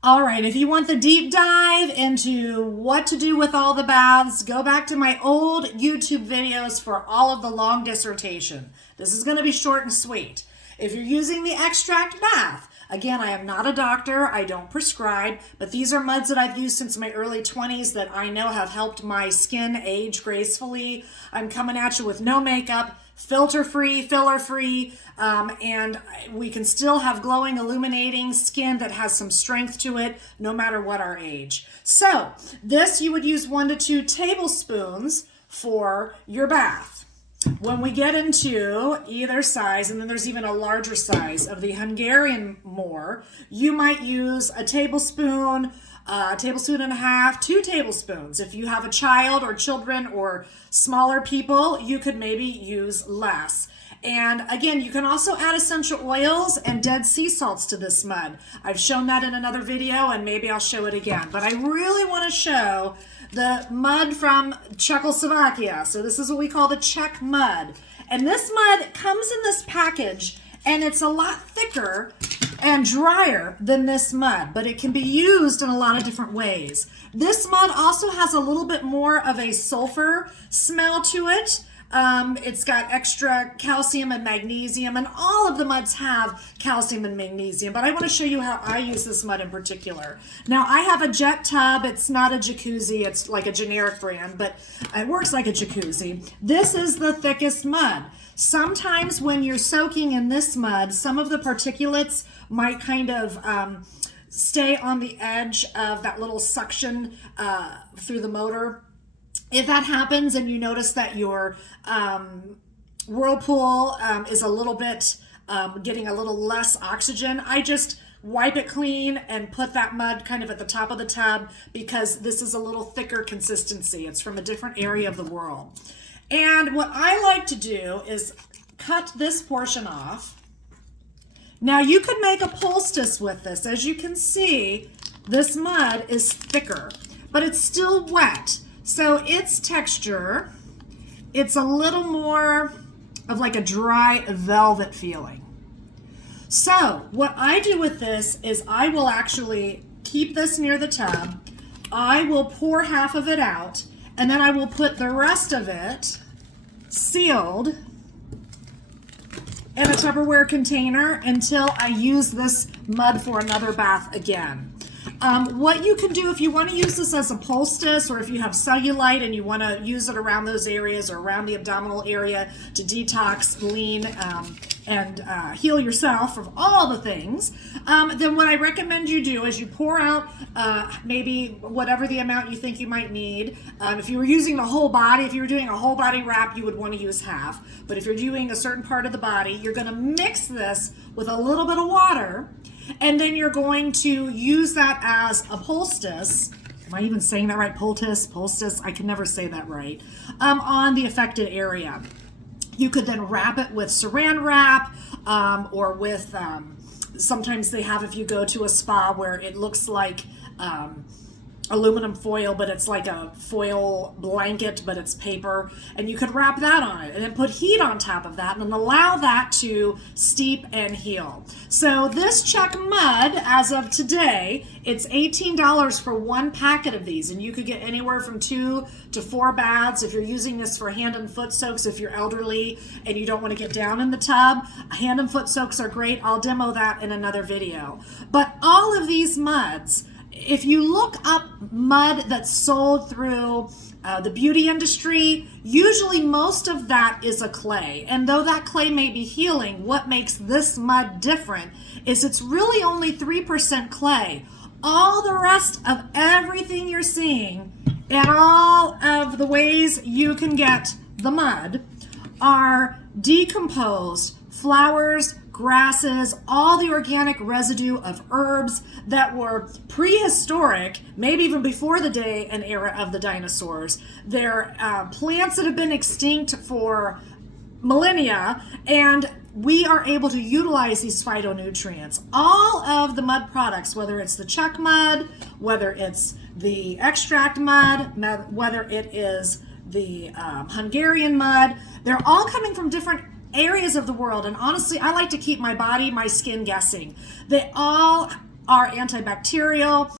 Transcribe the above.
All right, if you want the deep dive into what to do with all the baths, go back to my old YouTube videos for all of the long dissertation. This is going to be short and sweet. If you're using the extract bath, again, I am not a doctor, I don't prescribe, but these are muds that I've used since my early 20s that I know have helped my skin age gracefully. I'm coming at you with no makeup, filter-free, filler-free, and we can still have glowing, illuminating skin that has some strength to it, no matter what our age. So this, you would use 1 to 2 tablespoons for your bath. When we get into either size, and then there's even a larger size of the Hungarian Moor, you might use a tablespoon and a half, 2 tablespoons. If you have a child or children or smaller people, you could maybe use less. And again, you can also add essential oils and dead sea salts to this mud. I've shown that in another video, and maybe I'll show it again. But I really want to show the mud from Czechoslovakia. So this is what we call the Czech mud. And this mud comes in this package, and it's a lot thicker and drier than this mud, but it can be used in a lot of different ways. This mud also has a little bit more of a sulfur smell to it. It's got extra calcium and magnesium, and all of the muds have calcium and magnesium, but I want to show you how I use this mud in particular. Now, I have a jet tub. It's not a jacuzzi. It's like a generic brand, but it works like a jacuzzi. This is the thickest mud. Sometimes when you're soaking in this mud, some of the particulates might kind of stay on the edge of that little suction through the motor. If that happens and you notice that your whirlpool is a little bit getting a little less oxygen, I just wipe it clean and put that mud kind of at the top of the tub, because this is a little thicker consistency. It's from a different area of the world. And what I like to do is cut this portion off. Now you could make a poultice with this. As you can see, this mud is thicker, but it's still wet. So its texture, it's a little more of like a dry velvet feeling. So what I do with this is I will actually keep this near the tub. I will pour half of it out, and then I will put the rest of it sealed in a Tupperware container until I use this mud for another bath again. What you can do if you want to use this as a poultice, or if you have cellulite and you want to use it around those areas or around the abdominal area to detox, lean, and heal yourself from all the things, then what I recommend you do is you pour out maybe whatever the amount you think you might need. If you were using the whole body, if you were doing a whole body wrap, you would want to use half. But if you're doing a certain part of the body, you're going to mix this with a little bit of water, and then you're going to use that as a poultice. Am I even saying that right? Poultice? I can never say that right. On the affected area. You could then wrap it with saran wrap, or with, sometimes they have, if you go to a spa where it looks like aluminum foil, but it's like a foil blanket, but it's paper, and you could wrap that on it and then put heat on top of that and then allow that to steep and heal. So this Czech mud, as of today, it's $18 for 1 packet of these, and you could get anywhere from 2 to 4 baths. If you're using this for hand and foot soaks, if you're elderly and you don't want to get down in the tub, hand and foot soaks are great. I'll demo that in another video. But all of these muds, if you look up mud that's sold through the beauty industry, usually most of that is a clay. And though that clay may be healing, what makes this mud different is it's really only 3% clay. All the rest of everything you're seeing and all of the ways you can get the mud are decomposed flowers, grasses, all the organic residue of herbs that were prehistoric, maybe even before the day and era of the dinosaurs. They're plants that have been extinct for millennia, and we are able to utilize these phytonutrients. All of the mud products, whether it's the Czech mud, whether it's the extract mud, whether it is the Hungarian mud, they're all coming from different areas of the world. And honestly, I like to keep my body, my skin guessing. They all are antibacterial.